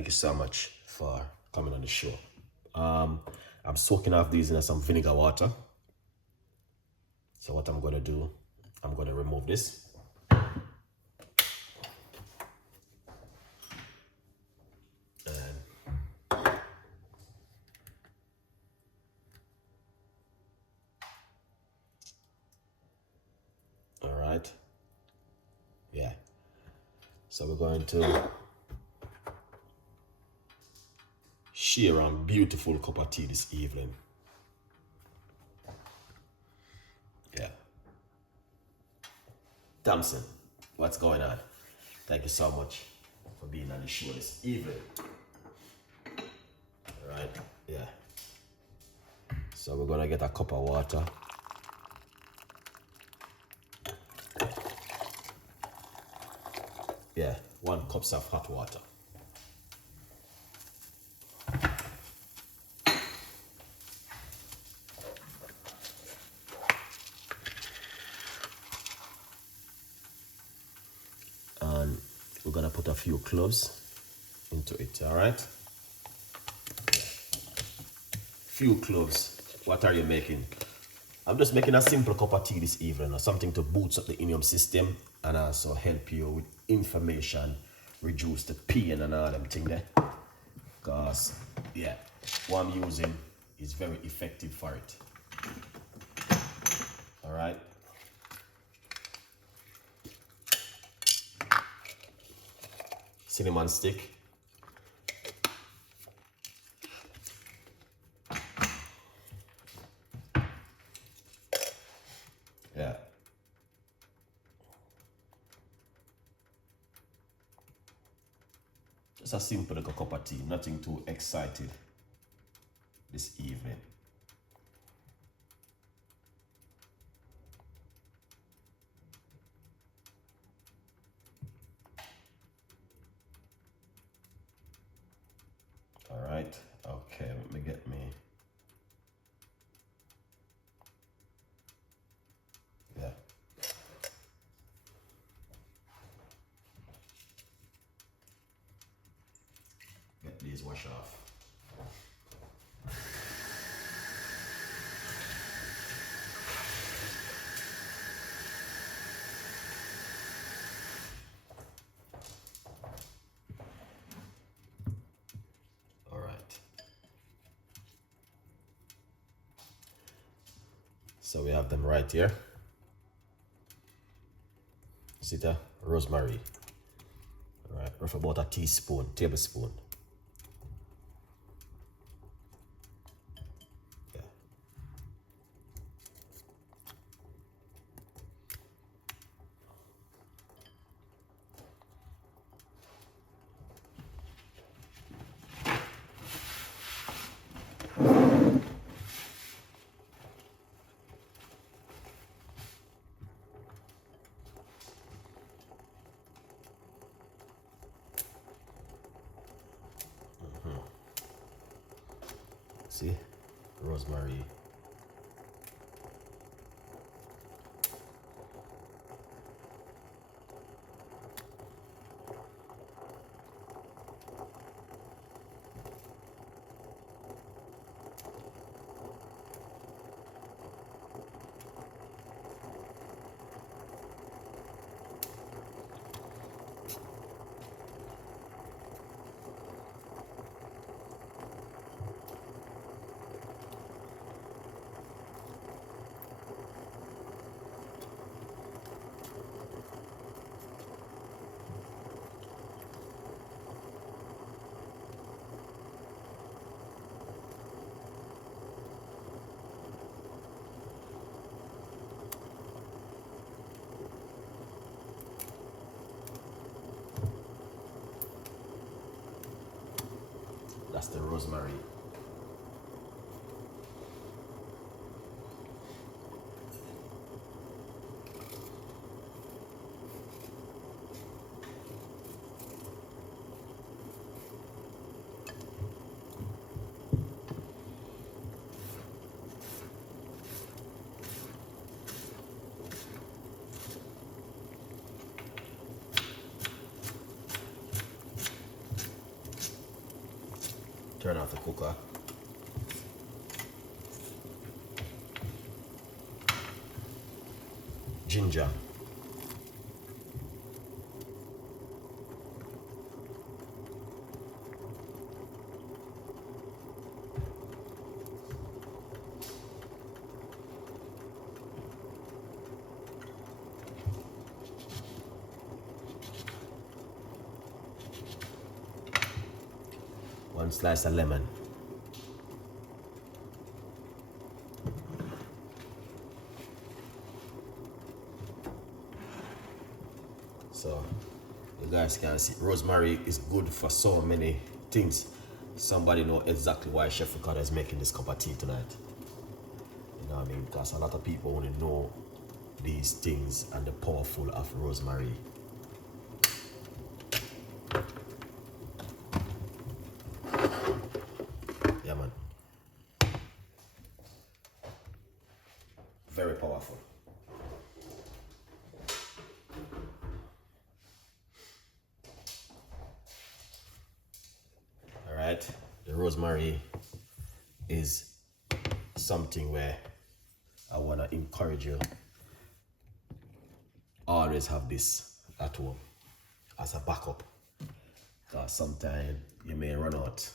Thank you so much for coming on the show. Um, I'm soaking off these in some vinegar water. So what I'm gonna do, I'm gonna remove this. All right. Yeah. So we're going to share a beautiful cup of tea this evening. Yeah. Thompson, what's going on? Thank you so much for being on the show this evening. All right. Yeah. So we're gonna get a cup of water. Yeah, 1 cup of hot water. And we're gonna put a few cloves into it, all right? Few cloves. What are you making? I'm just making a simple cup of tea this evening, or something to boost up the immune system and also help you with inflammation, reduce the pain and all them things there. Because, yeah, what I'm using is very effective for it. All right? Cinnamon stick. Yeah. Just a simple little cup of tea, nothing too excited this evening. All right, okay, let me get me. Yeah. Get these wash off. All right. So we have them right here. See the rosemary. All right, rough about a tablespoon. Yeah. See, rosemary. That's the rosemary. Turn off the cooker. Ginger. One slice of lemon. So you guys can see rosemary is good for so many things. Somebody know exactly why Chef Ricardo is making this cup of tea tonight. You know what I mean? Because a lot of people want to know these things and the powerful of rosemary. Yeah, man. Very powerful. All right. The rosemary is something where I want to encourage you. Always have this at home as a backup. Because sometimes you may run out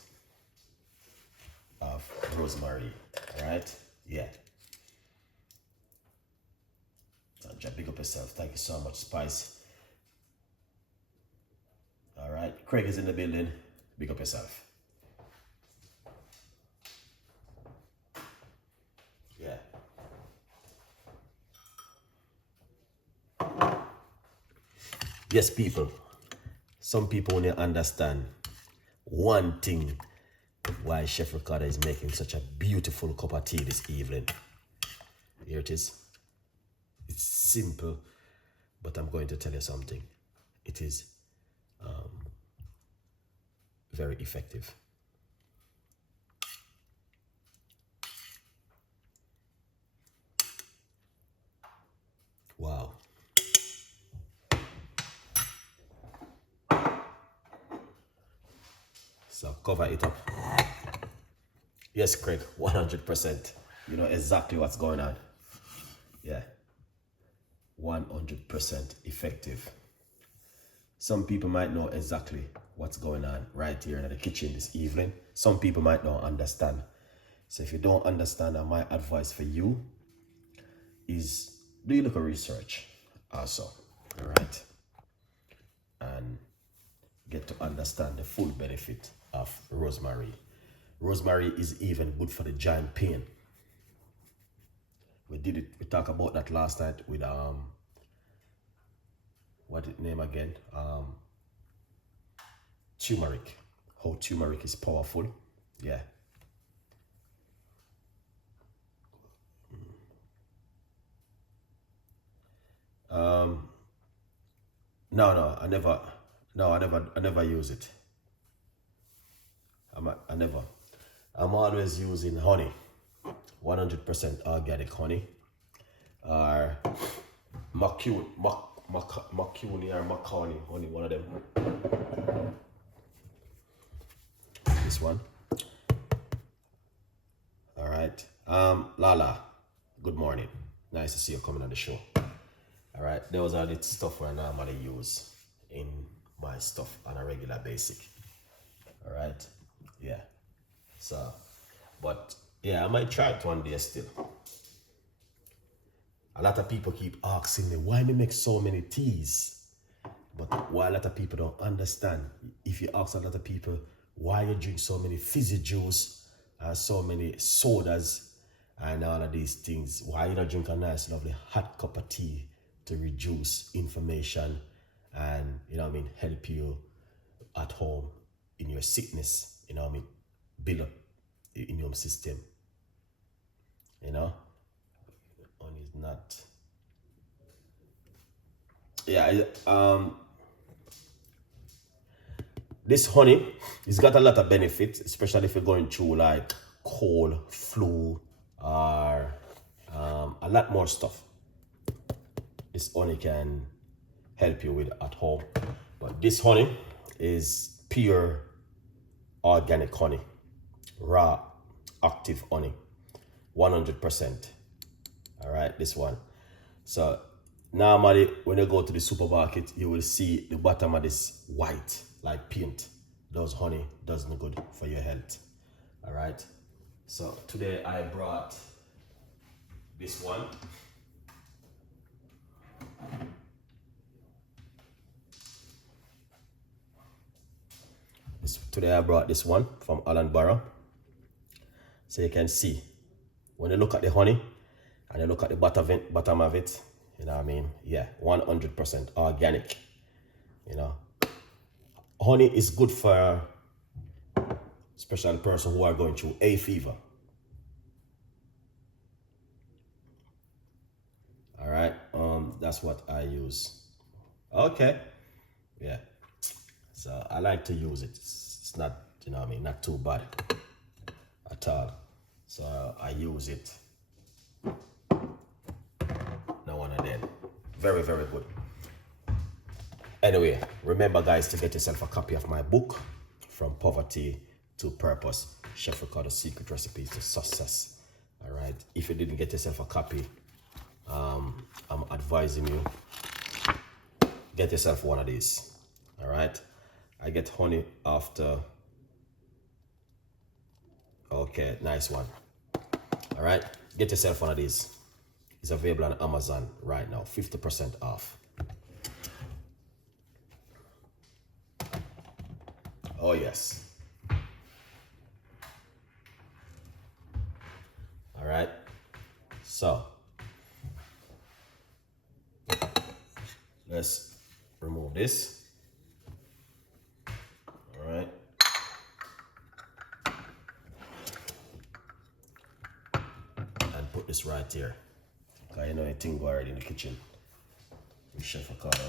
of rosemary. Alright? Yeah. So just big up yourself. Thank you so much, Spice. Alright. Craig is in the building. Big up yourself. Yeah. Yes, people. Some people only understand one thing why Chef Ricardo is making such a beautiful cup of tea this evening. Here it is. It's simple, but I'm going to tell you something. It is very effective. Wow. So cover it up. Yes, Craig, 100%. You know exactly what's going on. Yeah. 100% effective. Some people might know exactly what's going on right here in the kitchen this evening. Some people might not understand. So if you don't understand, my advice for you is do a little research also. All right. And get to understand the full benefit of rosemary. Rosemary is even good for the joint pain. We talked about that last night with what it name again? Turmeric. How turmeric is powerful. Yeah. No, I never use it. I never. I'm always using honey, 100% organic honey, or Macuni or Macani honey, one of them. This one. All right. Lala, good morning. Nice to see you coming on the show. All right, those are the stuff I normally use in my stuff on a regular basis. All right, yeah. So, but yeah, I might try it one day still. A lot of people keep asking me why me make so many teas, but why a lot of people don't understand. If you ask a lot of people why you drink so many fizzy juice and so many sodas and all of these things, why you don't drink a nice lovely hot cup of tea to reduce inflammation and, you know what I mean, help you at home in your sickness, you know what I mean, build up the immune system, you know. One is not, yeah. This honey, it's got a lot of benefits, especially if you're going through like cold, flu, or a lot more stuff. This honey can help you with at home. But this honey is pure organic honey. raw active honey, 100%. All right, this one. So normally when you go to the supermarket, you will see the bottom of this white like paint. Those honey doesn't good for your health. All right, so today I brought this one. Today I brought this one from Allen Barrow. So you can see, when you look at the honey and you look at the bottom of it, you know what I mean? Yeah, 100% organic, you know. Honey is good for especially person who are going through hay fever. All right, that's what I use. Okay, yeah. So I like to use it. It's not, you know what I mean, not too bad at all. So I use it now and then. Very, very good. Anyway, remember guys to get yourself a copy of my book, From Poverty to Purpose, Chef Ricardo Secret Recipes to Success. All right, if you didn't get yourself a copy, I'm advising you, get yourself one of these. All right, I get honey after. Okay, nice one. All right, get yourself one of these. It's available on Amazon right now, 50% off. Oh yes. All right, so let's remove this. All right. And put this right here. Because you know anything go already in the kitchen. With Chef Ricardo.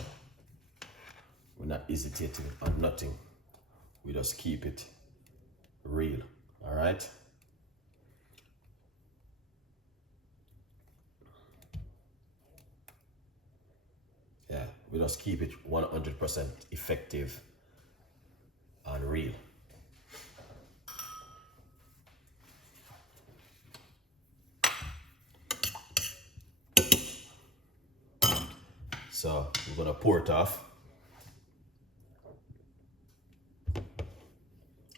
We're not hesitating on nothing. We just keep it real. All right. Yeah, we just keep it 100% effective and real. So we're gonna pour it off.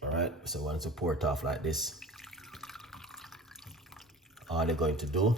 All right, so once you pour it off like this, all you're going to do